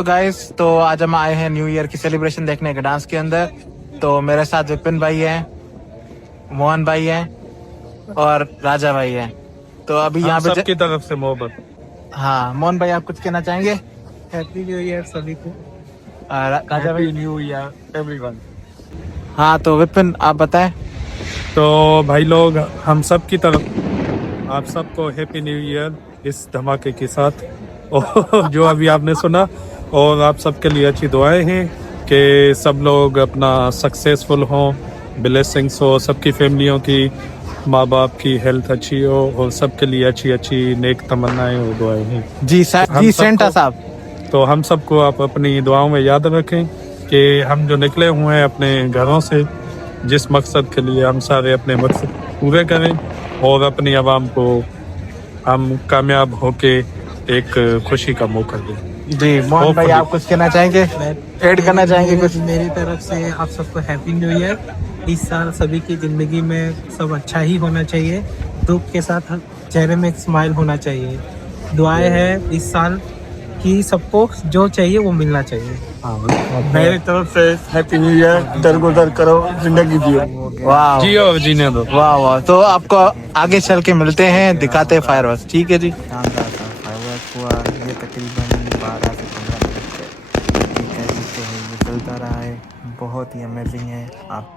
तो गाइस, तो आज हम आए हैं न्यू ईयर की सेलिब्रेशन देखने के डांस के अंदर। तो मेरे साथ विपिन भाई हैं, मोहन भाई हैं और राजा भाई हैं। तो अभी यहाँ पे सबकी तरफ से मोहब्बत। हाँ, मोहन भाई आप कुछ कहना चाहेंगे? हैप्पी न्यू ईयर सभी को। राजा भाई? New year everyone. हाँ, तो विपिन आप बताएं। तो भाई लोग, हम सब की तरफ आप सबको हैप्पी न्यू ईयर इस धमाके के साथ। और जो अभी आपने सुना, और आप सबके लिए अच्छी दुआएं हैं कि सब लोग अपना सक्सेसफुल हों, ब्लेसिंग्स हो, सबकी फैमिलियों की, माँ बाप की हेल्थ अच्छी हो, और सबके लिए अच्छी अच्छी नेक तमन्नाएं और दुआएं हैं। जी हम जी, सबको- सेंटा साहब। तो हम सबको आप अपनी दुआओं में याद रखें कि हम जो निकले हुए हैं अपने घरों से, जिस मकसद के लिए, हम सारे अपने मकसद पूरे करें और अपनी आवाम को हम कामयाब होके एक खुशी का मौका दें। जी, मोहन भाई आप कुछ कहना चाहेंगे, ऐड करना चाहेंगे कुछ? मेरी तरफ से आप सबको हैप्पी न्यू ईयर। इस साल सभी की जिंदगी में सब अच्छा ही होना चाहिए। दुख के साथ चेहरे में एक स्माइल होना चाहिए। दुआएं हैं इस साल कि सबको जो चाहिए वो मिलना चाहिए। मेरी तरफ से हैप्पी न्यू ईयर। दरगुजर करो, जिंदगी जियो। वाह जियो और जीने दो। वाह वाह। तो आपको आगे चल के मिलते हैं, दिखाते हैं फायरवर्क्स। ठीक है जी। शानदार सा फायरवर्क हुआ। ये तकरीबन 12 से 15 मिनट तक जीते हैं ये चलता रहा है। बहुत ही अमेजिंग है। आप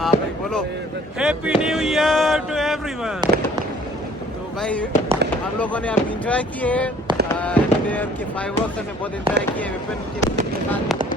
हाँ भाई बोलो। Happy new year to everyone. तो भाई हम लोगों ने अब इंजॉय किए न्यू ईयर के 5 वर्ष में बहुत इंजॉय किए विपिन के साथ।